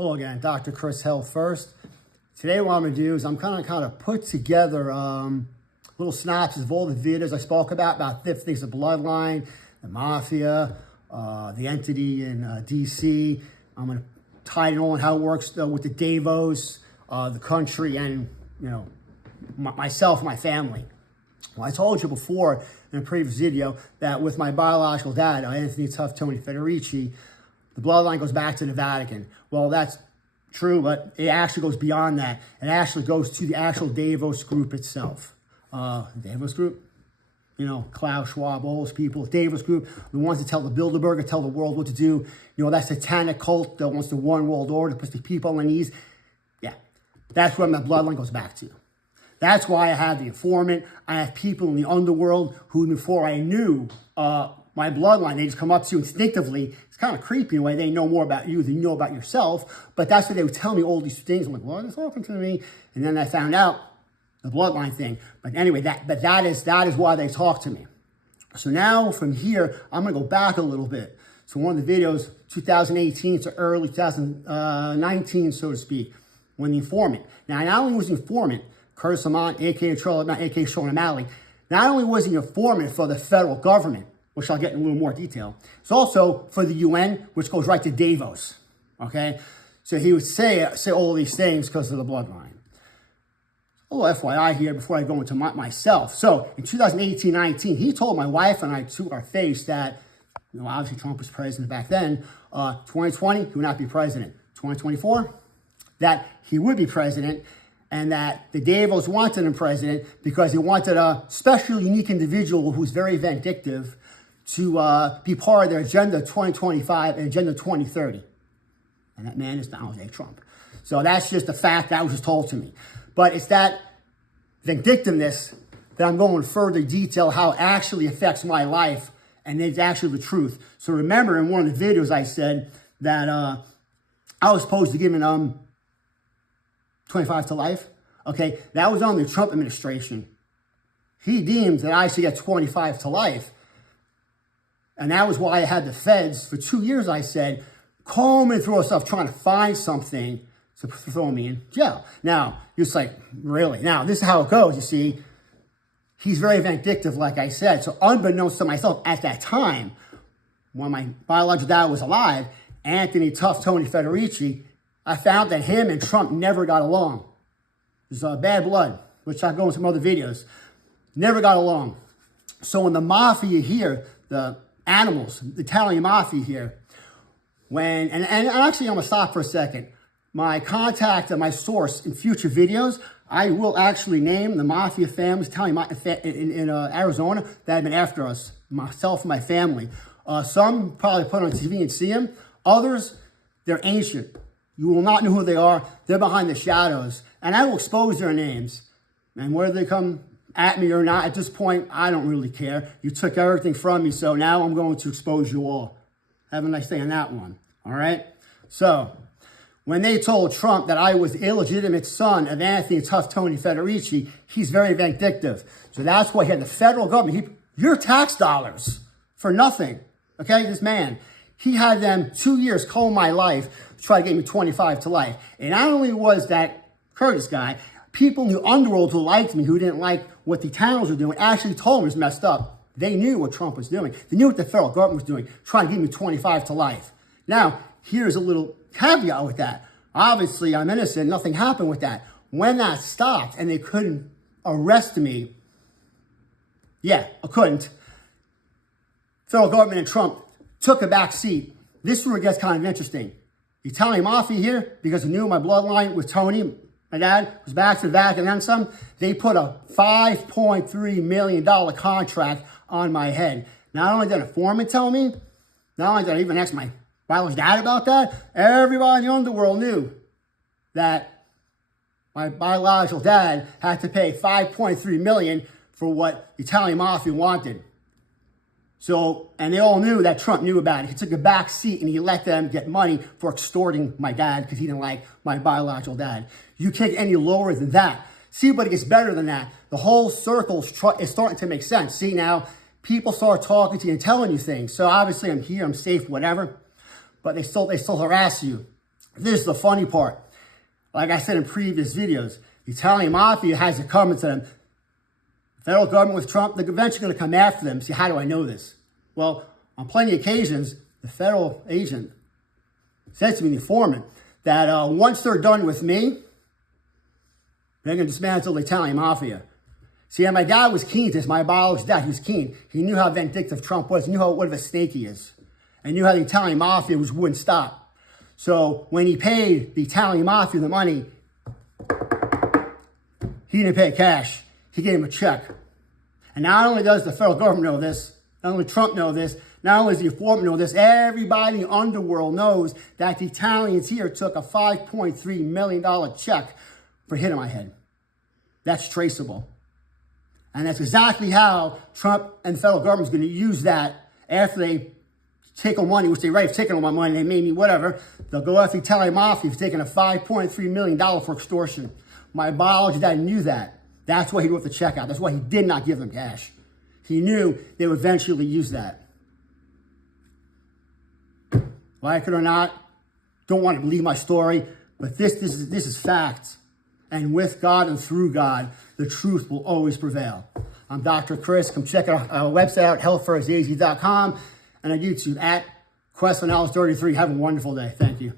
Hello again, Dr. Chris Health First. Today what I'm going to do is I'm kind of put together little synopsis of all the videos I spoke about the things, the bloodline, the Mafia, the entity in DC. I'm going to tie it on how it works with the Davos, the country, and myself and my family. Well, I told you before in a previous video that with my biological dad, Anthony Tough Tony Federici, the bloodline goes back to the Vatican. Well, that's true, but it actually goes beyond that. It actually goes to the actual Davos group itself. Davos group, Klaus Schwab, all those people, Davos group, the ones that tell the Bilderberger, tell the world what to do. That satanic cult that wants the one world order, puts the people on their knees. Yeah, that's where my bloodline goes back to. That's why I have the informant. I have people in the underworld who, before I knew my bloodline, they just come up to you instinctively. It's kind of creepy in a way. They know more about you than you know about yourself. But that's what they would tell me, all these things. I'm like, what is happening to me? And then I found out the bloodline thing. But anyway, that is why they talk to me. So now from here, I'm going to go back a little bit. So one of the videos, 2018 to early 2019, so to speak, when the informant. Now, not only was the informant, Curtis Lamont, a.k.a. Sean O'Malley, not only was he an informant for the federal government, which I'll get in a little more detail, it's also for the UN, which goes right to Davos, okay? So he would say all these things because of the bloodline. A little FYI here before I go into myself. So in 2018-19, he told my wife and I to our face that, obviously Trump was president back then, 2020, he would not be president. 2024, that he would be president, and that the Davos wanted him president because he wanted a special, unique individual who's very vindictive to be part of their Agenda 2025 and Agenda 2030. And that man is Donald J. Trump. So that's just a fact that was just told to me. But it's that vindictiveness that I'm going to further detail how it actually affects my life, and it's actually the truth. So remember in one of the videos I said that I was supposed to give him 25 to life. Okay, that was on the Trump administration. He deemed that I should get 25 to life. And that was why I had the feds for 2 years, I said, combing through stuff, trying to find something to throw me in jail. Now, you're just like, really? Now, this is how it goes, you see. He's very vindictive, like I said. So unbeknownst to myself at that time, when my biological dad was alive, Anthony Tough Tony Federici, I found that him and Trump never got along. There's bad blood, which I'll go into some other videos. Never got along. So when the Mafia here, the animals, the Italian Mafia here, and actually I'm going to stop for a second. My contact and my source in future videos, I will actually name the Mafia families, Italian Mafia in Arizona that have been after us, myself and my family. Some probably put on TV and see them. Others, they're ancient. You will not know who they are. They're behind the shadows. And I will expose their names. And whether they come at me or not, at this point, I don't really care. You took everything from me, so now I'm going to expose you all. Have a nice day on that one. All right? So, when they told Trump that I was the illegitimate son of Anthony Tough Tony Federici, he's very vindictive. So that's why he had the federal government. Your tax dollars for nothing. Okay? This man. He had them 2 years calling my life to try to get me 25 to life. And not only was that Curtis guy, people in the underworld who liked me, who didn't like what the Italians were doing, actually told me it was messed up. They knew what Trump was doing. They knew what the federal government was doing, trying to give me 25 to life. Now, here's a little caveat with that. Obviously, I'm innocent. Nothing happened with that. When that stopped and they couldn't arrest me, I couldn't. Federal government and Trump took a back seat. This is where it gets kind of interesting. The Italian Mafia here, because they knew my bloodline with Tony, my dad, was back to the Vatican and then some, they put a $5.3 million contract on my head. Not only did an informant tell me, not only did I even ask my biological dad about that, everybody in the underworld knew that my biological dad had to pay $5.3 million for what the Italian Mafia wanted. So, and they all knew that Trump knew about it. He took a back seat and he let them get money for extorting my dad because he didn't like my biological dad. You can't get any lower than that. See, but it gets better than that. The whole circle is starting to make sense. See, now people start talking to you and telling you things. So obviously I'm here, I'm safe, whatever. But they still harass you. This is the funny part. Like I said in previous videos, the Italian Mafia has it coming to them. The federal government with Trump, they're eventually going to come after them. See, how do I know this? Well, on plenty of occasions, the federal agent said to me, the informant, that once they're done with me, they're going to dismantle the Italian Mafia. See, and my dad was keen to this. My biologist dad, he was keen. He knew how vindictive Trump was. He knew what of a snake he is. And knew how the Italian Mafia wouldn't stop. So when he paid the Italian Mafia the money, he didn't pay cash. He gave him a check. And not only does the federal government know this, not only Trump know this, not only does the informant know this, everybody in the underworld knows that the Italians here took a $5.3 million check for hitting my head. That's traceable. And that's exactly how Trump and the federal government is going to use that after they take on money, which they already have taken on my money, they made me whatever. They'll go after the Italian Mafia for taking a $5.3 million for extortion. My biologist dad knew that. That's why he wrote the check out. That's why he did not give them cash. He knew they would eventually use that. Like it or not, don't want to believe my story, but this is fact. And with God and through God, the truth will always prevail. I'm Dr. Chris. Come check our website out, healthfirstaz.com, and on YouTube at Quest for Knowledge 33. Have a wonderful day. Thank you.